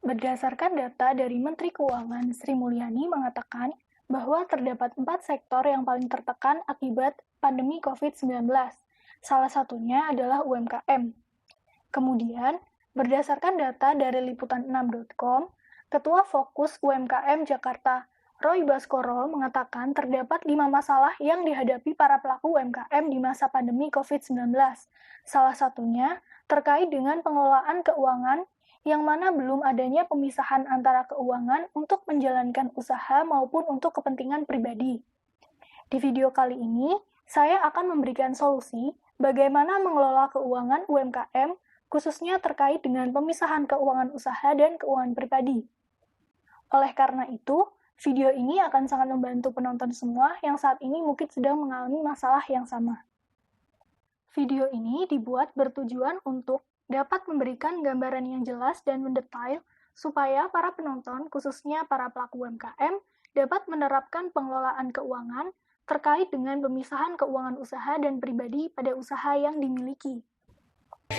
Berdasarkan data dari Menteri Keuangan Sri Mulyani mengatakan bahwa terdapat 4 sektor yang paling tertekan akibat pandemi COVID-19. Salah satunya adalah UMKM. Kemudian, berdasarkan data dari liputan6.com, Ketua Fokus UMKM Jakarta, Roy Baskoro mengatakan terdapat 5 masalah yang dihadapi para pelaku UMKM di masa pandemi COVID-19. Salah satunya terkait dengan pengelolaan keuangan yang mana belum adanya pemisahan antara keuangan untuk menjalankan usaha maupun untuk kepentingan pribadi. Di video kali ini, saya akan memberikan solusi bagaimana mengelola keuangan UMKM, khususnya terkait dengan pemisahan keuangan usaha dan keuangan pribadi. Oleh karena itu, video ini akan sangat membantu penonton semua yang saat ini mungkin sedang mengalami masalah yang sama. Video ini dibuat bertujuan untuk dapat memberikan gambaran yang jelas dan mendetail supaya para penonton, khususnya para pelaku UMKM, dapat menerapkan pengelolaan keuangan terkait dengan pemisahan keuangan usaha dan pribadi pada usaha yang dimiliki.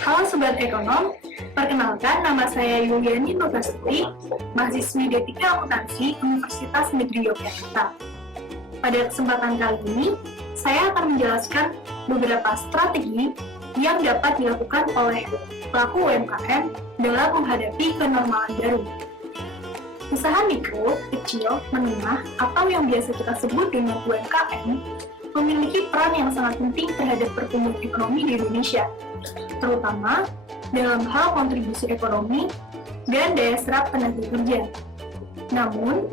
Halo Sobat Ekonom, perkenalkan nama saya Yuliani Nurastri, mahasiswi D3 Akuntansi Universitas Negeri Yogyakarta. Pada kesempatan kali ini, saya akan menjelaskan beberapa strategi yang dapat dilakukan oleh pelaku UMKM dalam menghadapi kenormalan baru. Usaha mikro, kecil, menengah, atau yang biasa kita sebut dengan UMKM, memiliki peran yang sangat penting terhadap pertumbuhan ekonomi di Indonesia, terutama dalam hal kontribusi ekonomi dan daya serap tenaga kerja. Namun,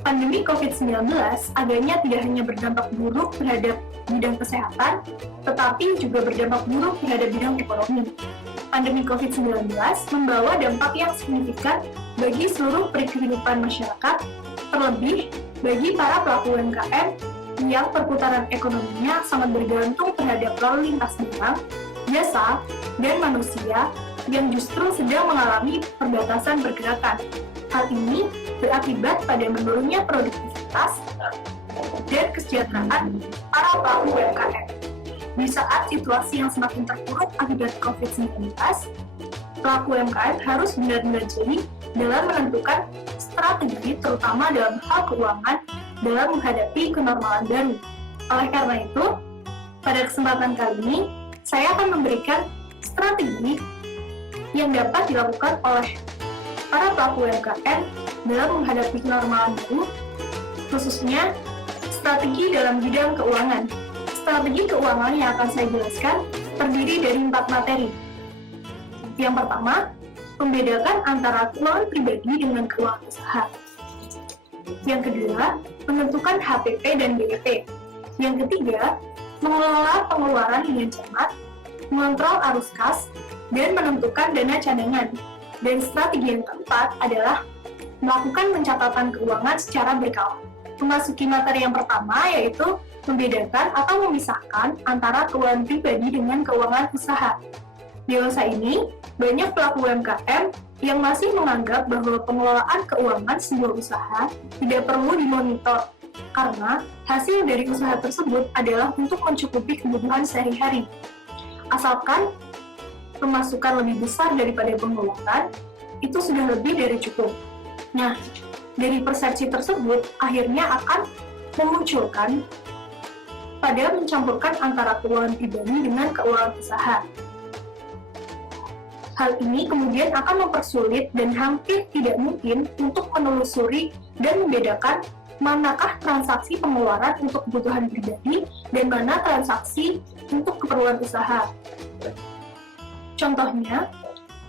pandemi COVID-19 agaknya tidak hanya berdampak buruk terhadap bidang kesehatan, tetapi juga berdampak buruk terhadap bidang ekonomi. Pandemi COVID-19 membawa dampak yang signifikan bagi seluruh kehidupan masyarakat, terlebih bagi para pelaku UMKM yang perputaran ekonominya sangat bergantung terhadap lalu lintas barang, jasa, dan manusia yang justru sedang mengalami perbatasan pergerakan. Hal ini berakibat pada menurunnya produktivitas dan kesejahteraan para pelaku UMKM. Di saat situasi yang semakin terpuruk akibat COVID-19, pelaku UMKM harus benar-benar jeli dalam menentukan strategi, terutama dalam hal keuangan, dalam menghadapi kenormalan baru. Oleh karena itu, pada kesempatan kali ini, saya akan memberikan strategi yang dapat dilakukan oleh para pelaku UMKM dalam menghadapi kenormalan baru, khususnya strategi dalam bidang keuangan. Strategi keuangan yang akan saya jelaskan terdiri dari 4 materi. Yang pertama, membedakan antara keuangan pribadi dengan keuangan usaha. Yang kedua, menentukan HPP dan BEP. Yang ketiga, mengelola pengeluaran dengan cermat, mengontrol arus kas, dan menentukan dana cadangan. Dan strategi yang keempat adalah melakukan pencatatan keuangan secara berkala. Memasuki materi yang pertama, yaitu membedakan atau memisahkan antara keuangan pribadi dengan keuangan usaha. Di masa ini, banyak pelaku UMKM yang masih menganggap bahwa pengelolaan keuangan sebuah usaha tidak perlu dimonitor, karena hasil dari usaha tersebut adalah untuk mencukupi kebutuhan sehari-hari. Asalkan pemasukan lebih besar daripada pengeluaran, itu sudah lebih dari cukup. Nah, dari persepsi tersebut akhirnya akan memunculkan pada mencampurkan antara keuangan pribadi dengan keuangan usaha. Hal ini kemudian akan mempersulit dan hampir tidak mungkin untuk menelusuri dan membedakan manakah transaksi pengeluaran untuk kebutuhan pribadi dan mana transaksi untuk keperluan usaha. Contohnya,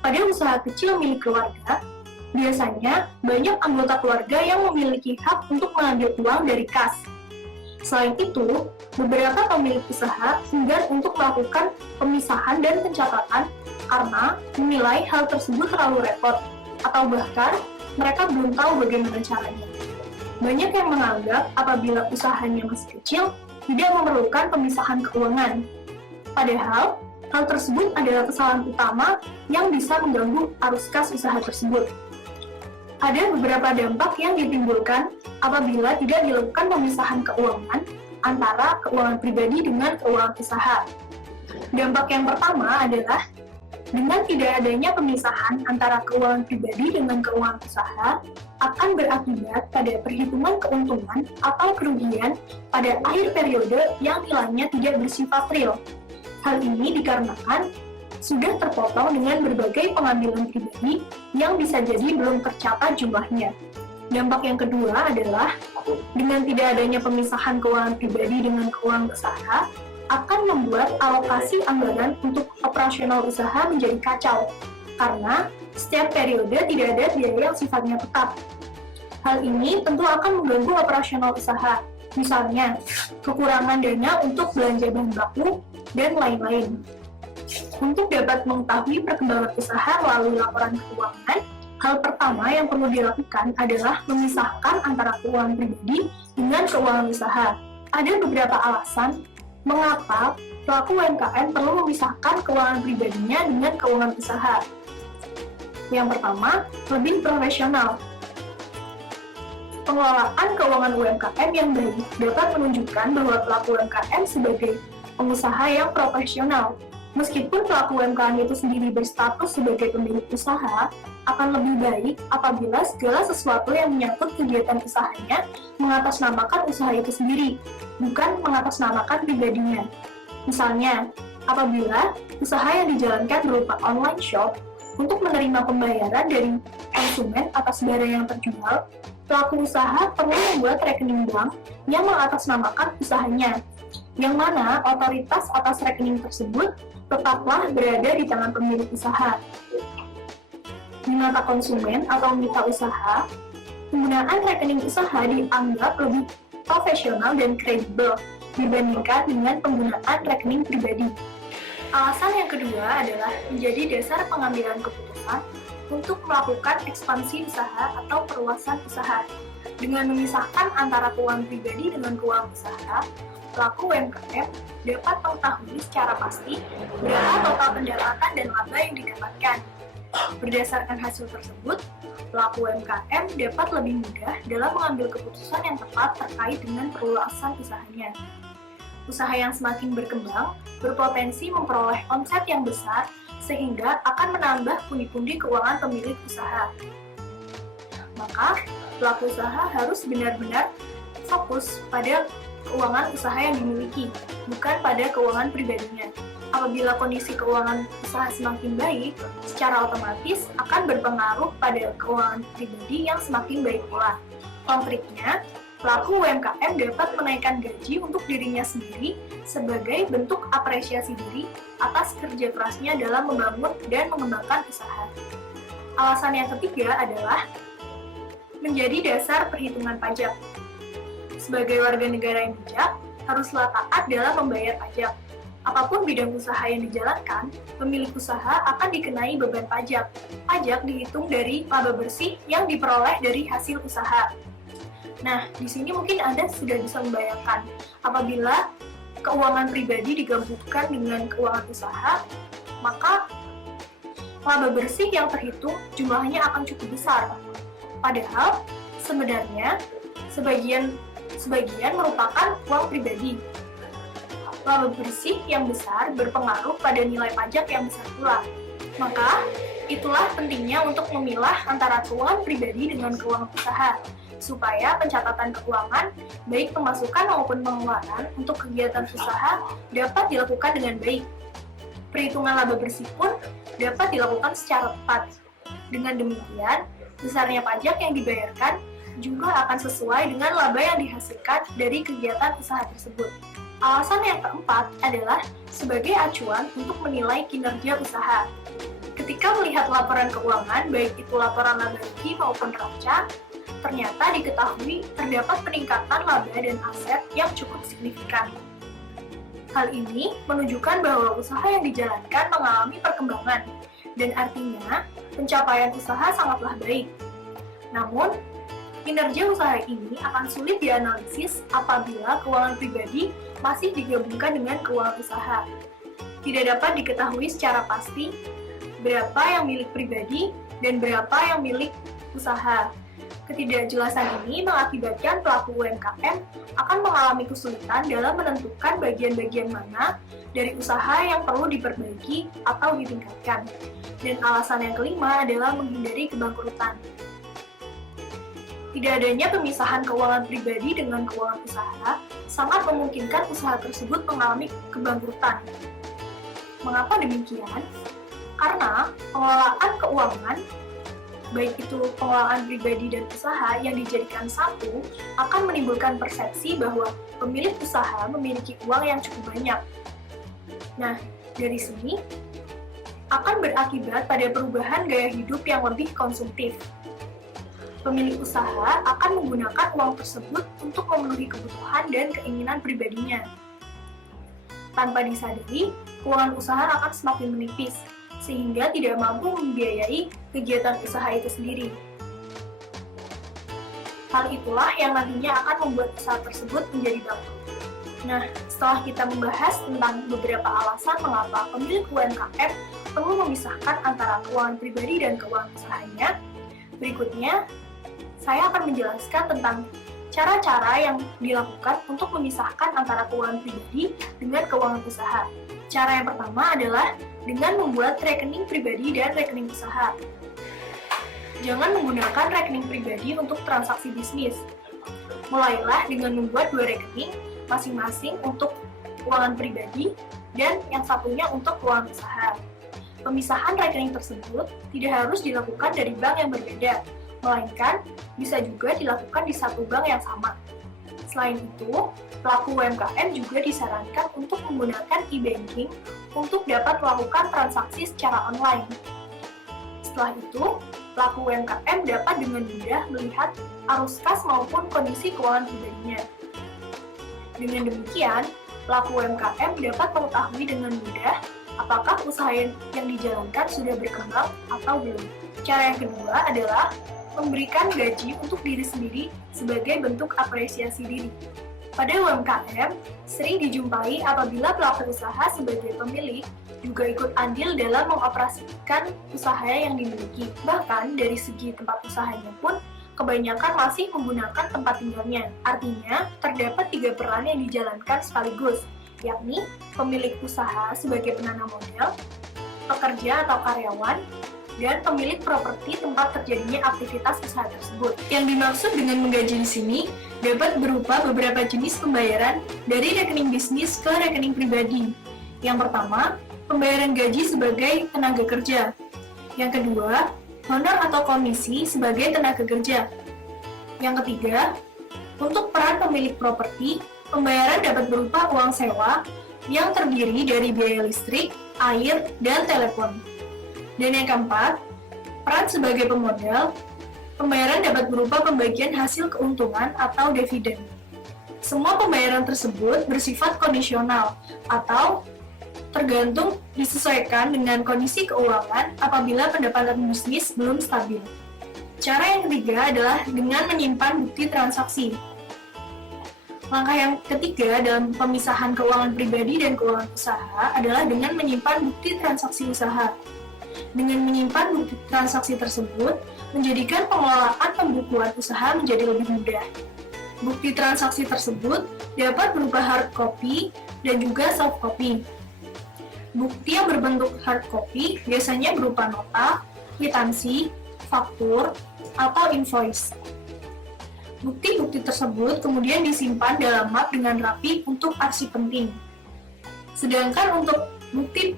pada usaha kecil milik keluarga, biasanya banyak anggota keluarga yang memiliki hak untuk mengambil uang dari kas. Selain itu, beberapa pemilik usaha enggan untuk melakukan pemisahan dan pencatatan karena menilai hal tersebut terlalu repot, atau bahkan mereka belum tahu bagaimana caranya. Banyak yang menganggap apabila usahanya masih kecil, tidak memerlukan pemisahan keuangan. Padahal, hal tersebut adalah kesalahan utama yang bisa mengganggu arus kas usaha tersebut. Ada beberapa dampak yang ditimbulkan apabila tidak dilakukan pemisahan keuangan antara keuangan pribadi dengan keuangan usaha. Dampak yang pertama adalah Dengan tidak adanya pemisahan antara keuangan pribadi dengan keuangan usaha, akan berakibat pada perhitungan keuntungan atau kerugian pada akhir periode yang nilainya tidak bersifat real. Hal ini dikarenakan sudah terpotong dengan berbagai pengambilan pribadi yang bisa jadi belum tercatat jumlahnya. Dampak yang kedua adalah dengan tidak adanya pemisahan keuangan pribadi dengan keuangan usaha, akan membuat alokasi anggaran untuk operasional usaha menjadi kacau, karena setiap periode tidak ada biaya yang sifatnya tetap. Hal ini tentu akan mengganggu operasional usaha, misalnya kekurangan dana untuk belanja bahan baku, dan lain-lain. Untuk dapat mengetahui perkembangan usaha melalui laporan keuangan, hal pertama yang perlu dilakukan adalah memisahkan antara keuangan pribadi dengan keuangan usaha. Ada beberapa alasan mengapa pelaku UMKM perlu memisahkan keuangan pribadinya dengan keuangan usaha. Yang pertama, lebih profesional. Pengelolaan keuangan UMKM yang baik dapat menunjukkan bahwa pelaku UMKM sebagai pengusaha yang profesional. Meskipun pelaku UMKM itu sendiri berstatus sebagai pemilik usaha, akan lebih baik apabila segala sesuatu yang menyangkut kegiatan usahanya mengatasnamakan usaha itu sendiri, bukan mengatasnamakan pribadinya. Misalnya, apabila usaha yang dijalankan berupa online shop untuk menerima pembayaran dari konsumen atas barang yang terjual, pelaku usaha perlu membuat rekening bank yang mengatasnamakan usahanya, yang mana otoritas atas rekening tersebut tetaplah berada di tangan pemilik usaha. Di mata konsumen atau mitra usaha, penggunaan rekening usaha dianggap lebih profesional dan kredibel dibandingkan dengan penggunaan rekening pribadi. Alasan yang kedua adalah menjadi dasar pengambilan keputusan untuk melakukan ekspansi usaha atau perluasan usaha. Dengan memisahkan antara keuangan pribadi dengan keuangan usaha, pelaku UMKM dapat mengetahui secara pasti berapa total pendapatan dan laba yang didapatkan. Berdasarkan hasil tersebut, pelaku UMKM dapat lebih mudah dalam mengambil keputusan yang tepat terkait dengan perluasan usahanya. Usaha yang semakin berkembang berpotensi memperoleh omset yang besar sehingga akan menambah pundi-pundi keuangan pemilik usaha. Maka, pelaku usaha harus benar-benar fokus pada keuangan usaha yang dimiliki, bukan pada keuangan pribadinya. Apabila kondisi keuangan usaha semakin baik, secara otomatis akan berpengaruh pada keuangan pribadi yang semakin baik pula. Konkretnya, pelaku UMKM dapat menaikkan gaji untuk dirinya sendiri sebagai bentuk apresiasi diri atas kerja kerasnya dalam membangun dan mengembangkan usaha. Alasan yang ketiga adalah menjadi dasar perhitungan pajak. Sebagai warga negara yang bijak, haruslah taat dalam membayar pajak. Apapun bidang usaha yang dijalankan, pemilik usaha akan dikenai beban pajak. Pajak dihitung dari laba bersih yang diperoleh dari hasil usaha. Nah, di sini mungkin Anda sudah bisa membayangkan, apabila keuangan pribadi digabungkan dengan keuangan usaha, maka laba bersih yang terhitung jumlahnya akan cukup besar. Padahal, sebenarnya sebagian merupakan uang pribadi. Laba bersih yang besar berpengaruh pada nilai pajak yang besar pula. Maka, itulah pentingnya untuk memilah antara keuangan pribadi dengan keuangan usaha, supaya pencatatan keuangan, baik pemasukan maupun pengeluaran untuk kegiatan usaha dapat dilakukan dengan baik. Perhitungan laba bersih pun dapat dilakukan secara tepat. Dengan demikian, besarnya pajak yang dibayarkan juga akan sesuai dengan laba yang dihasilkan dari kegiatan usaha tersebut. Alasan yang keempat adalah sebagai acuan untuk menilai kinerja usaha. Ketika melihat laporan keuangan, baik itu laporan laba rugi maupun neraca, ternyata diketahui terdapat peningkatan laba dan aset yang cukup signifikan. Hal ini menunjukkan bahwa usaha yang dijalankan mengalami perkembangan, dan artinya pencapaian usaha sangatlah baik. Namun, kinerja usaha ini akan sulit dianalisis apabila keuangan pribadi masih digabungkan dengan keuangan usaha. Tidak dapat diketahui secara pasti berapa yang milik pribadi dan berapa yang milik usaha. Ketidakjelasan ini mengakibatkan pelaku UMKM akan mengalami kesulitan dalam menentukan bagian-bagian mana dari usaha yang perlu diperbaiki atau ditingkatkan. Dan alasan yang kelima adalah menghindari kebangkrutan. Tidak adanya pemisahan keuangan pribadi dengan keuangan usaha sangat memungkinkan usaha tersebut mengalami kebangkrutan. Mengapa demikian? Karena pengelolaan keuangan, baik itu pengelolaan pribadi dan usaha yang dijadikan satu, akan menimbulkan persepsi bahwa pemilik usaha memiliki uang yang cukup banyak. Nah, dari sini akan berakibat pada perubahan gaya hidup yang lebih konsumtif. Pemilik usaha akan menggunakan uang tersebut untuk memenuhi kebutuhan dan keinginan pribadinya. Tanpa disadari, keuangan usaha akan semakin menipis, sehingga tidak mampu membiayai kegiatan usaha itu sendiri. Hal itulah yang nantinya akan membuat usaha tersebut menjadi bangkrut. Nah, setelah kita membahas tentang beberapa alasan mengapa pemilik UMKM perlu memisahkan antara keuangan pribadi dan keuangan usahanya, berikutnya saya akan menjelaskan tentang cara-cara yang dilakukan untuk memisahkan antara keuangan pribadi dengan keuangan usaha. Cara yang pertama adalah dengan membuat rekening pribadi dan rekening usaha. Jangan menggunakan rekening pribadi untuk transaksi bisnis. Mulailah dengan membuat dua rekening, masing-masing untuk keuangan pribadi dan yang satunya untuk keuangan usaha. Pemisahan rekening tersebut tidak harus dilakukan dari bank yang berbeda, melainkan bisa juga dilakukan di satu bank yang sama. Selain itu, pelaku UMKM juga disarankan untuk menggunakan e-banking untuk dapat melakukan transaksi secara online. Setelah itu, pelaku UMKM dapat dengan mudah melihat arus kas maupun kondisi keuangan pribadinya. Dengan demikian, pelaku UMKM dapat mengetahui dengan mudah apakah usaha yang dijalankan sudah berkembang atau belum. Cara yang kedua adalah memberikan gaji untuk diri sendiri sebagai bentuk apresiasi diri. Pada UMKM, sering dijumpai apabila pelaku usaha sebagai pemilik juga ikut andil dalam mengoperasikan usaha yang dimiliki. Bahkan dari segi tempat usahanya pun kebanyakan masih menggunakan tempat tinggalnya. Artinya, terdapat 3 peran yang dijalankan sekaligus, yakni pemilik usaha sebagai penanam modal, pekerja atau karyawan, dan pemilik properti tempat terjadinya aktivitas usaha tersebut. Yang dimaksud dengan menggaji di sini dapat berupa beberapa jenis pembayaran dari rekening bisnis ke rekening pribadi. Yang pertama, pembayaran gaji sebagai tenaga kerja. Yang kedua, honor atau komisi sebagai tenaga kerja. Yang ketiga, untuk peran pemilik properti, pembayaran dapat berupa uang sewa yang terdiri dari biaya listrik, air, dan telepon. Dan yang keempat, peran sebagai pemodal, pembayaran dapat berupa pembagian hasil keuntungan atau dividen. Semua pembayaran tersebut bersifat kondisional atau tergantung disesuaikan dengan kondisi keuangan apabila pendapatan bisnis belum stabil. Cara yang ketiga adalah dengan menyimpan bukti transaksi. Langkah yang ketiga dalam pemisahan keuangan pribadi dan keuangan usaha adalah dengan menyimpan bukti transaksi usaha. Dengan menyimpan bukti transaksi tersebut, menjadikan pengelolaan pembukuan usaha menjadi lebih mudah. Bukti transaksi tersebut dapat berupa hard copy dan juga soft copy. Bukti yang berbentuk hard copy biasanya berupa nota, kwitansi, faktur, atau invoice. Bukti-bukti tersebut kemudian disimpan dalam map dengan rapi untuk arsip penting. Sedangkan untuk bukti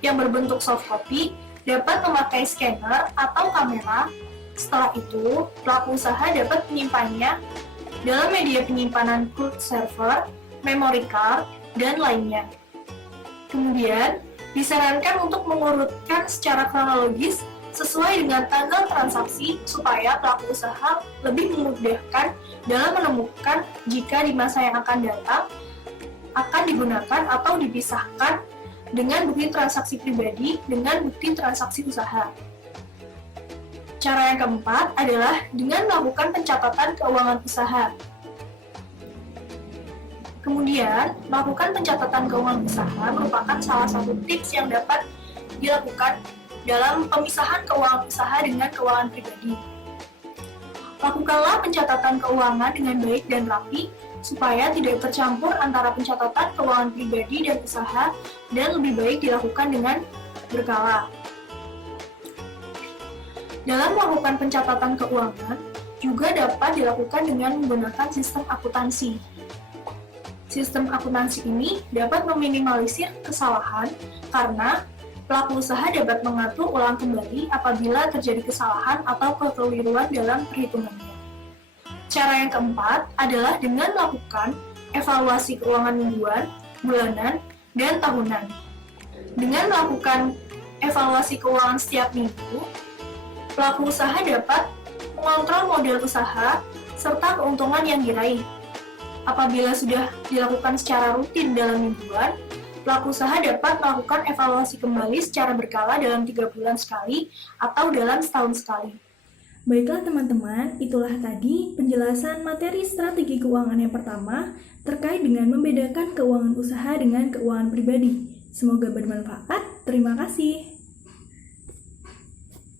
yang berbentuk soft copy dapat memakai scanner atau kamera. Setelah itu, pelaku usaha dapat menyimpannya dalam media penyimpanan cloud server, memory card, dan lainnya. Kemudian, disarankan untuk mengurutkan secara kronologis sesuai dengan tanggal transaksi supaya pelaku usaha lebih memudahkan dalam menemukan jika di masa yang akan datang akan digunakan atau dipisahkan dengan bukti transaksi pribadi dengan bukti transaksi usaha. Cara yang keempat adalah dengan melakukan pencatatan keuangan usaha. Kemudian, melakukan pencatatan keuangan usaha merupakan salah satu tips yang dapat dilakukan dalam pemisahan keuangan usaha dengan keuangan pribadi. Lakukanlah pencatatan keuangan dengan baik dan rapi, supaya tidak tercampur antara pencatatan keuangan pribadi dan usaha, dan lebih baik dilakukan dengan berkala. Dalam melakukan pencatatan keuangan, juga dapat dilakukan dengan menggunakan sistem akuntansi. Sistem akuntansi ini dapat meminimalisir kesalahan karena pelaku usaha dapat mengatur ulang kembali apabila terjadi kesalahan atau kekeliruan dalam perhitungannya. Cara yang keempat adalah dengan melakukan evaluasi keuangan mingguan, bulanan, dan tahunan. Dengan melakukan evaluasi keuangan setiap minggu, pelaku usaha dapat mengontrol model usaha serta keuntungan yang diraih. Apabila sudah dilakukan secara rutin dalam mingguan, pelaku usaha dapat melakukan evaluasi kembali secara berkala dalam 3 bulan sekali atau dalam setahun sekali. Baiklah teman-teman, itulah tadi penjelasan materi strategi keuangan yang pertama terkait dengan membedakan keuangan usaha dengan keuangan pribadi. Semoga bermanfaat. Terima kasih.